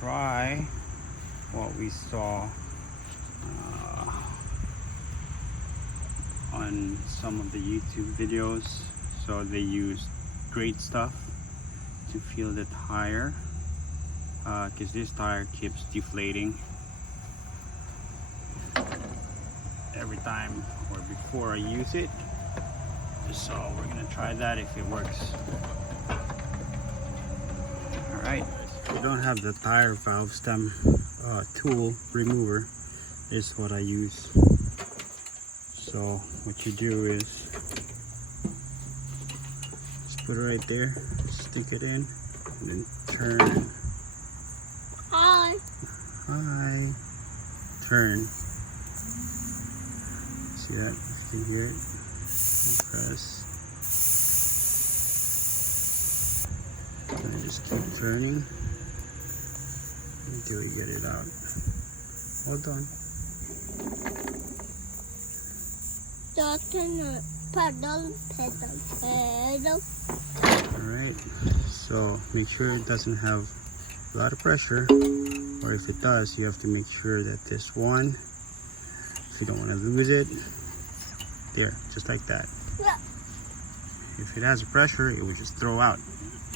try what we saw on some of the YouTube videos. So they use great stuff to feel the tire, because this tire keeps deflating every time or before I use it. So we're gonna try that if it works. All right, we don't have the tire valve stem tool remover. This is what I use. So what you do is just put it right there, stick it in, and then turn. Hi. Hi. Turn. See that? You can hear it. And press. And just keep turning until you get it out. Hold on. Pedal, pedal, pedal. Alright, so make sure it doesn't have a lot of pressure, or if it does, you have to make sure that this one, if you don't want to lose it, there, just like that. Yeah. If it has a pressure, it will just throw out,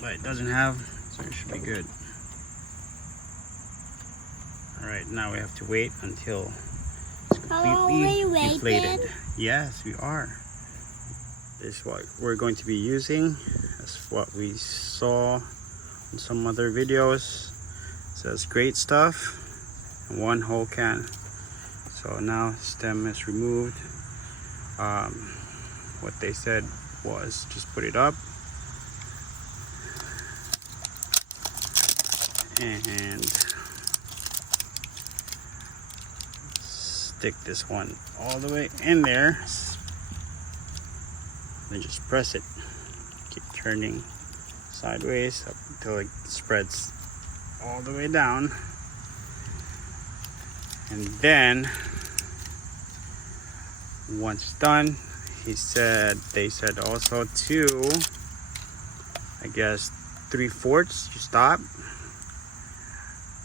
but it doesn't have, so it should be good. Alright, now we have to wait until it's completely deflated. Yes, we are. This is what we're going to be using. That's what we saw in some other videos. It says great stuff, and 1 whole can. So now stem is removed. What they said was just put it up and stick this one all the way in there. Then just press it. Keep turning sideways up until it spreads all the way down. And then once it's done, they said also to, I guess, 3/4 you stop.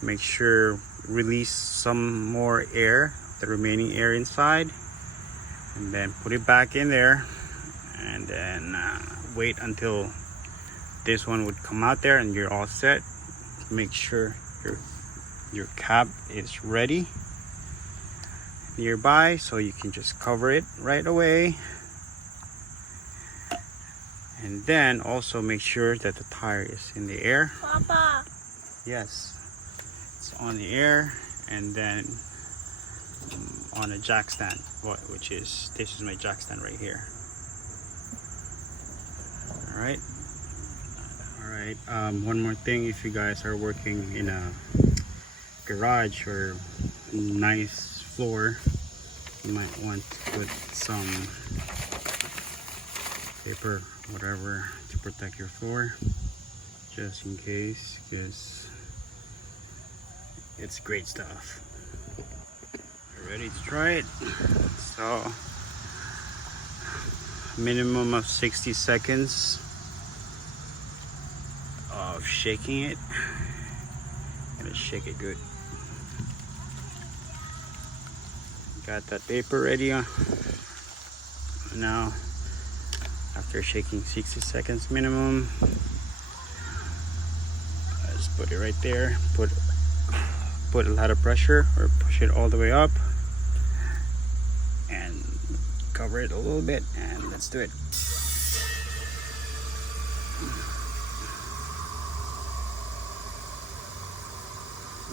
Make sure release some more air, the remaining air inside, and then put it back in there, and then wait until this one would come out there and you're all set. Make sure your cap is ready nearby, so you can just cover it right away. And then also make sure that the tire is in the air. Papa. Yes, it's on the air, and then on a jack stand, which is, this is my jack stand right here. All right. One more thing, if you guys are working in a garage or nice floor, you might want to put some paper, whatever, to protect your floor, just in case, because it's great stuff. You're ready to try it? So minimum of 60 seconds of shaking it. Gonna shake it good. Got that paper ready now. After shaking 60 seconds minimum, I just put it right there. Put a lot of pressure, or push it all the way up, and cover it a little bit, and let's do it.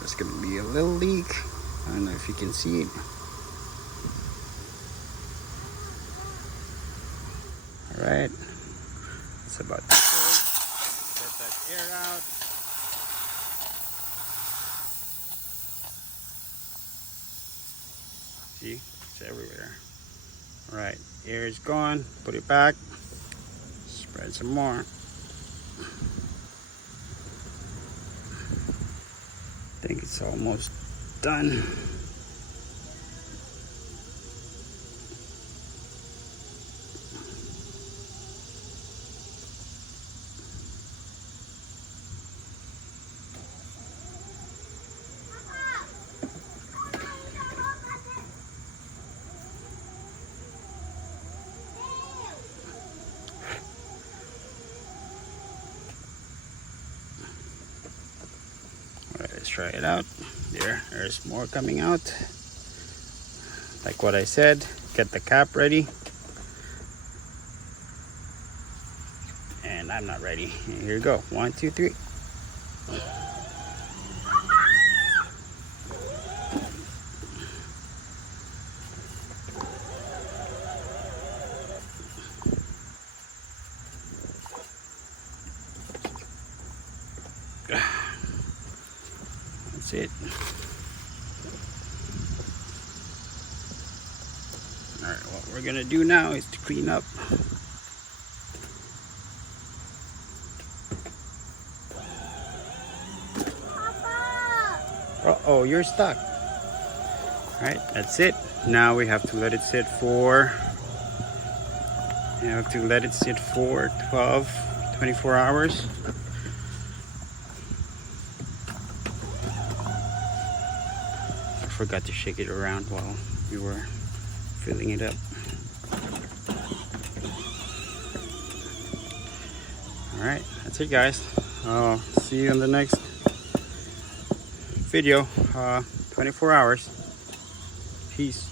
There's gonna be a little leak. I don't know if you can see it. All right, it's about to let that air out. See, it's everywhere. All right, air is gone. Put it back. Spread some more. I think it's almost done. try it out. There's more coming out. Like what I said, get the cap ready. And I'm not ready. Here you go. 1, 2, 3. That's it. Alright, what we're gonna do now is to clean up. Uh-oh, you're stuck. Alright, that's it. Now we have to let it sit for 24 hours. I forgot to shake it around while we were filling it up. Alright, that's it guys. I'll see you in the next video. 24 hours. Peace.